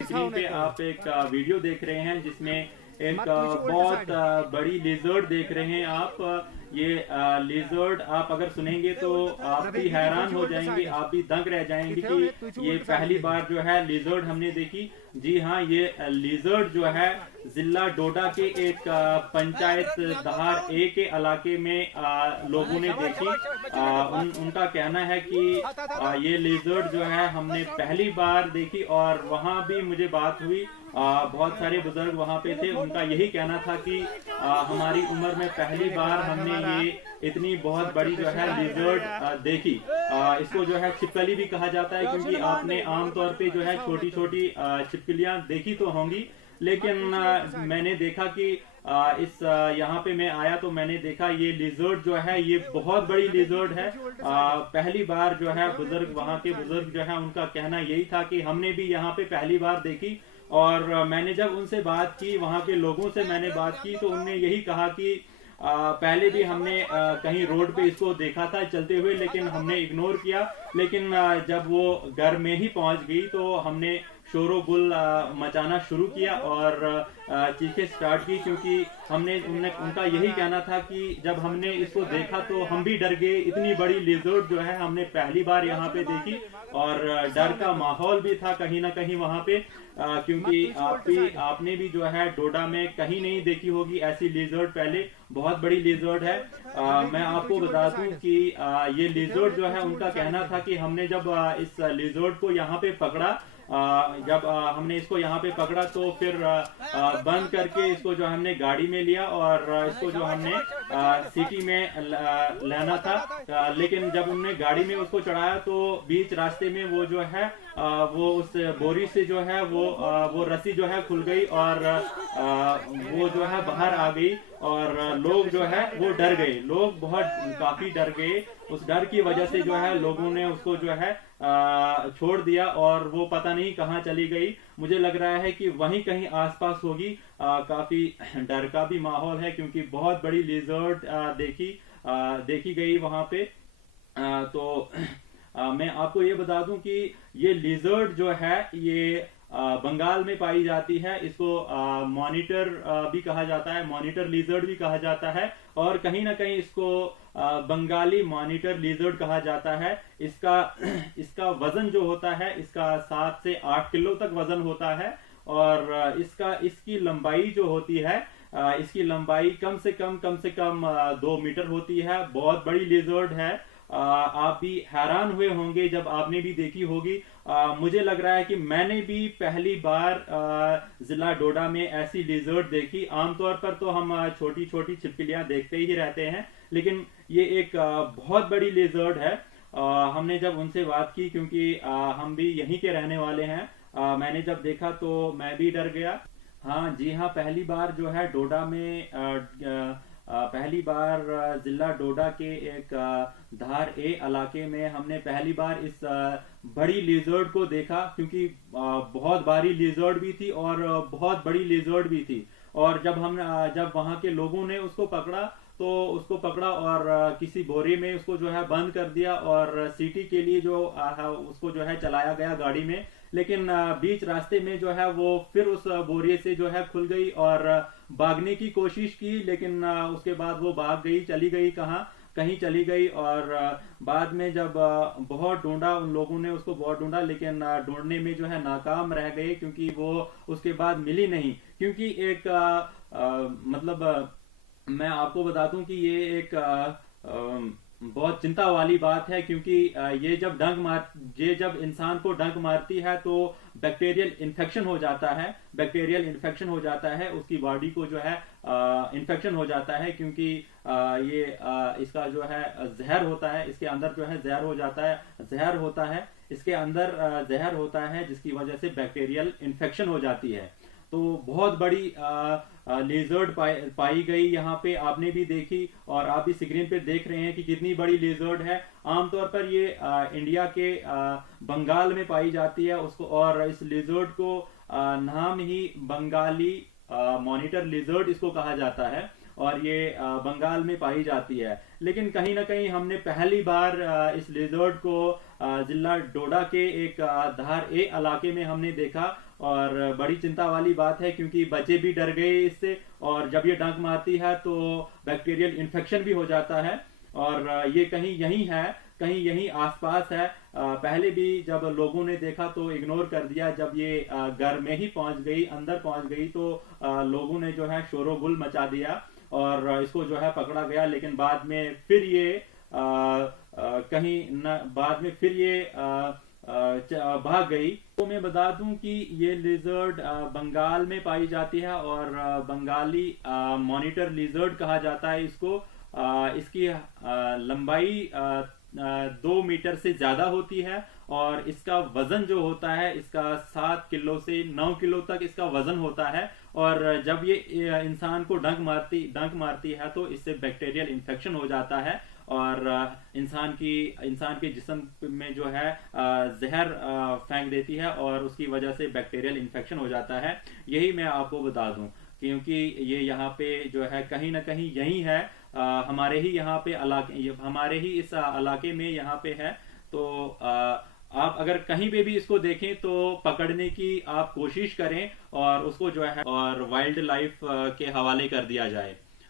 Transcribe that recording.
Screen पे आप एक वीडियो देख रहे हैं जिसमें एक बहुत बड़ी लिजर्ड देख रहे हैं आप। ये लिजर्ड आप अगर सुनेंगे तो आप भी हैरान हो जाएंगे, आप भी दंग रह जाएंगे कि ये पहली बार जो है लिजर्ड हमने देखी। जी हाँ, ये लिजर्ड जो है जिला डोडा के एक पंचायत धार ए के इलाके में लोगों ने देखी। उनका कहना है कि ये लिजर्ड जो है हमने पहली बार देखी और वहां भी मुझे बात हुई। बहुत सारे बुजुर्ग वहां पे थे, उनका यही कहना था कि हमारी उम्र में पहली बार हमने ये इतनी बहुत बड़ी जो है लिजर्ड देखी। इसको जो है छिपकली भी कहा जाता है, क्योंकि आपने आमतौर पे जो है छोटी छोटी छिपकलियां देखी तो होंगी, लेकिन मैंने देखा कि इस यहाँ पे मैं आया तो मैंने देखा ये लिजर्ड जो है ये बहुत बड़ी लिजर्ड है। पहली बार जो है बुजुर्ग, वहाँ के बुजुर्ग जो है उनका कहना यही था कि हमने भी यहाँ पे पहली बार देखी। और मैंने जब उनसे बात की, वहाँ के लोगों से मैंने बात की, तो उनने यही कहा कि पहले भी हमने कहीं रोड पे इसको देखा था चलते हुए, लेकिन हमने इग्नोर किया। लेकिन जब वो घर में ही पहुंच गई तो हमने शोरो गुल मचाना शुरू किया और चीखें स्टार्ट की, क्योंकि उनका यही कहना था कि जब हमने इसको देखा तो हम भी डर गए। इतनी बड़ी लिजर्ड जो है हमने पहली बार यहाँ पे देखी और डर का माहौल भी था कहीं ना कहीं वहां पे, क्योंकि आपने भी जो है डोडा में कहीं नहीं देखी होगी ऐसी लिजर्ड पहले। बहुत बड़ी लिजर्ड है। मैं आपको बता दूं कि ये लिजर्ड जो है उनका कहना था कि हमने जब इस लिजर्ड को यहाँ पे पकड़ा, जब हमने इसको यहाँ पे पकड़ा तो फिर बंद करके इसको जो हमने गाड़ी में लिया और इसको जो हमने सिटी में लाना था। लेकिन जब हमने गाड़ी में उसको चढ़ाया तो बीच रास्ते में वो जो है वो उस बोरी से जो है वो रस्सी जो है खुल गई और वो जो है बाहर आ गई और लोग जो है वो डर गए। लोग काफी डर गए। उस डर की वजह से जो है लोगों ने उसको जो है छोड़ दिया और वो पता नहीं कहाँ चली गई। मुझे लग रहा है कि वहीं कहीं आसपास होगी। काफी डर का भी माहौल है, क्योंकि बहुत बड़ी लिजर्ड देखी गई वहां पे। तो मैं आपको ये बता दूं कि ये लिजर्ड जो है ये बंगाल में पाई जाती है। इसको मॉनिटर भी कहा जाता है, मॉनिटर लिजर्ड भी कहा जाता है, और कहीं ना कहीं इसको बंगाली मॉनिटर लिजर्ड कहा जाता है। इसका वजन जो होता है, इसका 7 से 8 किलो तक वजन होता है और इसकी लंबाई जो होती है, इसकी लंबाई कम से कम 2 मीटर होती है। बहुत बड़ी लिजर्ड है। आप भी हैरान हुए होंगे जब आपने भी देखी होगी। मुझे लग रहा है कि मैंने भी पहली बार जिला डोडा में ऐसी लिजर्ड देखी। आमतौर पर तो हम छोटी छोटी छिपकलियां देखते ही रहते हैं, लेकिन ये एक बहुत बड़ी लिजर्ड है। हमने जब उनसे बात की, क्योंकि हम भी यहीं के रहने वाले हैं, मैंने जब देखा तो मैं भी डर गया। हाँ जी हाँ, पहली बार जो है डोडा में पहली बार जिला डोडा के एक धार ए इलाके में हमने पहली बार इस बड़ी लिजर्ड को देखा, क्योंकि बहुत भारी लिजर्ड भी थी और बहुत बड़ी लिजर्ड भी थी। और जब वहां के लोगों ने उसको पकड़ा और किसी बोरे में उसको जो है बंद कर दिया और सिटी के लिए जो उसको जो है चलाया गया गाड़ी में। लेकिन बीच रास्ते में जो है वो फिर उस बोरिए से जो है खुल गई और भागने की कोशिश की, लेकिन उसके बाद वो भाग गई, चली गई कहीं चली गई। और बाद में जब बहुत ढूंढा, उन लोगों ने उसको बहुत ढूंढा, लेकिन ढूंढने में जो है नाकाम रह गए, क्योंकि वो उसके बाद मिली नहीं। क्योंकि एक मतलब मैं आपको बता दूं कि ये एक बहुत चिंता वाली बात है, क्योंकि ये जब इंसान को डंक मारती है तो बैक्टीरियल इन्फेक्शन हो जाता है। उसकी बॉडी को जो है इन्फेक्शन हो जाता है, क्योंकि ये इसका जो है जहर होता है, इसके अंदर जो है जहर होता है, जिसकी वजह से बैक्टीरियल इन्फेक्शन हो जाती है। तो बहुत बड़ी लेजर्ड पाई गई यहाँ पे, आपने भी देखी और आप भी स्क्रीन पे देख रहे हैं कि कितनी बड़ी लेजर्ड है। आमतौर पर ये इंडिया के बंगाल में पाई जाती है उसको, और इस लेजर्ड को नाम ही बंगाली मॉनिटर लेजर्ड इसको कहा जाता है और ये बंगाल में पाई जाती है। लेकिन कहीं ना कहीं हमने पहली बार इस लेजर्ड को जिला डोडा के एक धार ए इलाके में हमने देखा और बड़ी चिंता वाली बात है क्योंकि बच्चे भी डर गए इससे, और जब ये डंक मारती है तो बैक्टीरियल इन्फेक्शन भी हो जाता है। और ये कहीं यहीं है, कहीं यहीं आसपास है। पहले भी जब लोगों ने देखा तो इग्नोर कर दिया, जब ये घर में ही पहुंच गई, अंदर पहुंच गई, तो लोगों ने जो है शोरोगुल मचा दिया और इसको जो है पकड़ा गया। लेकिन बाद में फिर ये कहीं न, बाद में फिर ये भाग गई। तो मैं बता दूं कि ये लिजर्ड बंगाल में पाई जाती है और बंगाली मॉनिटर लिजर्ड कहा जाता है इसको। इसकी लंबाई 2 मीटर से ज्यादा होती है और इसका वजन जो होता है इसका 7 किलो से 9 किलो तक इसका वजन होता है। और जब ये इंसान को डंक मारती है तो इससे बैक्टीरियल इन्फेक्शन हो जाता है और इंसान के जिस्म में जो है जहर फेंक देती है और उसकी वजह से बैक्टीरियल इन्फेक्शन हो जाता है। यही मैं आपको बता दूं क्योंकि ये यहाँ पे जो है कहीं ना कहीं यही है, हमारे ही यहाँ पे हमारे ही इस इलाके में यहाँ पे है। तो आप अगर कहीं पे भी इसको देखें तो पकड़ने की आप कोशिश करें और उसको जो है और वाइल्ड लाइफ के हवाले कर दिया जाए।